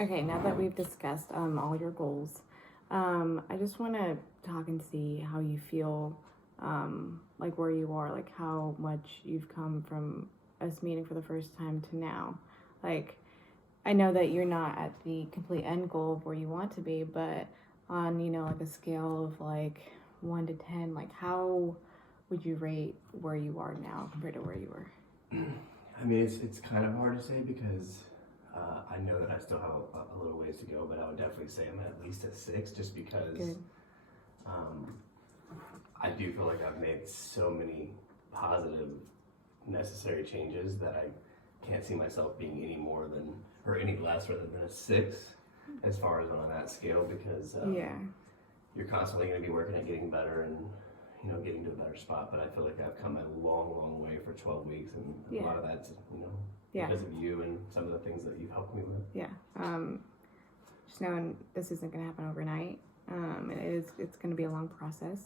Okay, now that we've discussed all your goals, I just want to talk and see how you feel, like where you are, like how much you've come from us meeting for the first time to now. Like, I know that you're not at the complete end goal of where you want to be, but on, like a scale of like 1 to 10, like how would you rate where you are now compared to where you were? I mean, it's kind of hard to say because I know that I still have a little ways to go, but I would definitely say I'm at least at 6, just because um, I do feel like I've made so many positive, necessary changes that I can't see myself being any more than, or any less rather than a 6 as far as on that scale, because you're constantly going to be working at getting better and getting to a better spot. But I feel like I've come a long, long way for 12 weeks, and a lot of that's because of you and some of the things that you've helped me with. Yeah. Just knowing this isn't going to happen overnight. It's going to be a long process.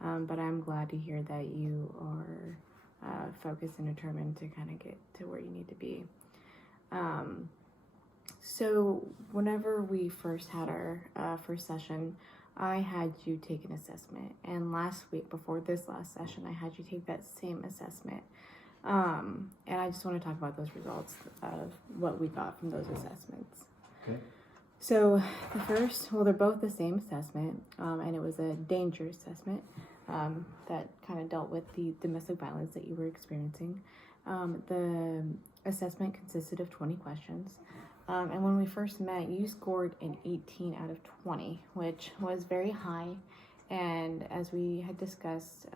But I'm glad to hear that you are focused and determined to kind of get to where you need to be. So whenever we first had our first session, I had you take an assessment, and last week before this last session, I had you take that same assessment. And I just want to talk about those results of what we got from those assessments. Okay. So the first, they're both the same assessment, and it was a danger assessment that kind of dealt with the domestic violence that you were experiencing. The assessment consisted of 20 questions. And when we first met, you scored an 18 out of 20, which was very high. And as we had discussed,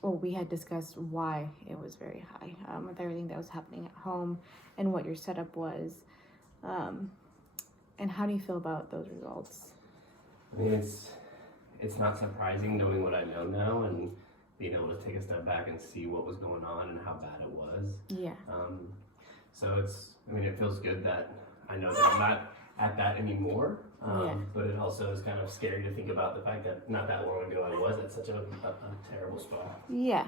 we had discussed why it was very high, with everything that was happening at home and what your setup was. And how do you feel about those results? I mean, it's not surprising knowing what I know now and being able to take a step back and see what was going on and how bad it was. Yeah. So it feels good that I know that I'm not at that anymore. But it also is kind of scary to think about the fact that not that long ago I was at such a terrible spot. Yeah.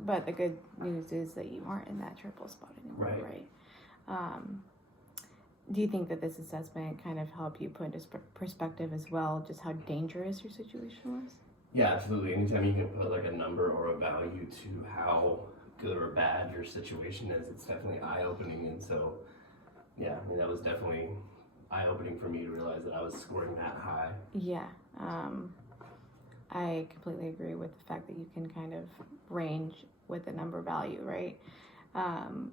But the good news is that you aren't in that terrible spot anymore, right? Do you think that this assessment kind of helped you put into perspective as well, just how dangerous your situation was? Yeah, absolutely. Anytime you can put like a number or a value to how good or bad your situation is, it's definitely eye-opening. And so, yeah, that was definitely eye-opening for me to realize that I was scoring that high. Yeah. I completely agree with the fact that you can kind of range with the number value, right?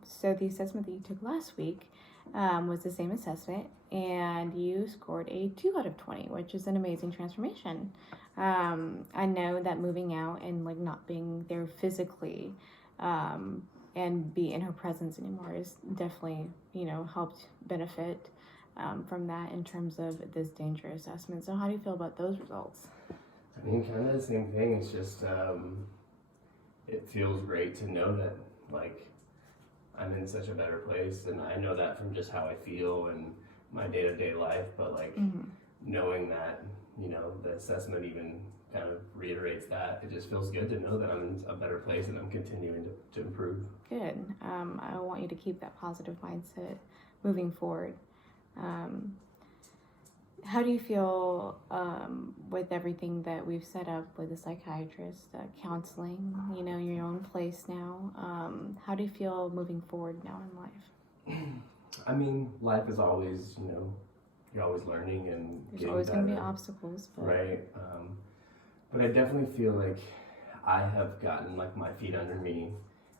So the assessment that you took last week was the same assessment, and you scored a 2 out of 20, which is an amazing transformation. I know that moving out and like not being there physically and be in her presence anymore is definitely, helped benefit from that in terms of this danger assessment. So how do you feel about those results? I mean, kind of the same thing. It's just, it feels great to know that, like, I'm in such a better place, and I know that from just how I feel and my day-to-day life, but like knowing that, the assessment even kind of reiterates that, it just feels good to know that I'm in a better place and I'm continuing to improve. Good. I want you to keep that positive mindset moving forward. How do you feel with everything that we've set up with a psychiatrist, counseling, your own place now? How do you feel moving forward now in life? I mean, life is always, you're always learning and there's always going to be obstacles. But... Right. But I definitely feel like I have gotten like my feet under me.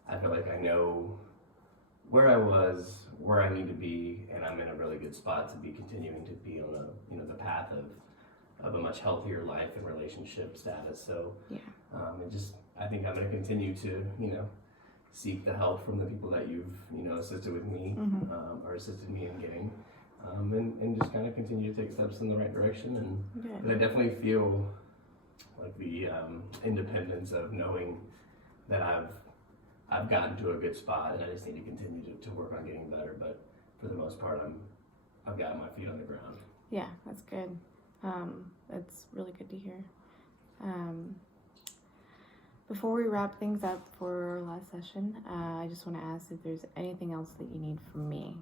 I feel like I know where I was, where I need to be, and I'm in a really good spot to be continuing to be on the path of a much healthier life and relationship status. So I think I'm going to continue to seek the help from the people that you've assisted with me or assisted me in getting, and just kind of continue to take steps in the right direction. But I definitely feel like the independence of knowing that I've gotten to a good spot, and I just need to continue to work on getting better. But for the most part, I've got my feet on the ground. Yeah, that's good. That's really good to hear. Before we wrap things up for our last session, I just want to ask if there's anything else that you need from me.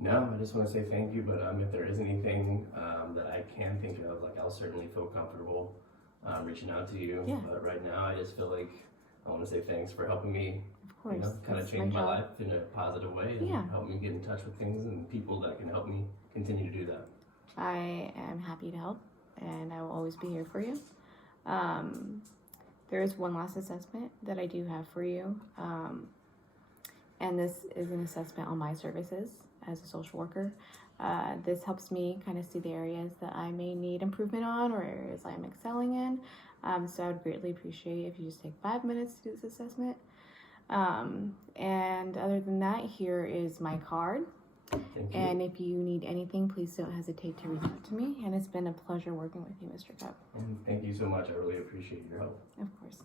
No, I just want to say thank you, but if there is anything that I can think of, like I'll certainly feel comfortable reaching out to you. Yeah. But right now, I just feel like I want to say thanks for helping me, Of course. kind of That's change my job. life in a positive way and Yeah. help me get in touch with things and people that can help me continue to do that. I am happy to help, and I will always be here for you. There is one last assessment that I do have for you, and this is an assessment on my services as a social worker. This helps me kind of see the areas that I may need improvement on or areas I'm excelling in. So I would greatly appreciate if you just take 5 minutes to do this assessment. And other than that, here is my card. Thank you. And if you need anything, please don't hesitate to reach out to me. And it's been a pleasure working with you, Mr. Cup. And thank you so much. I really appreciate your help. Of course.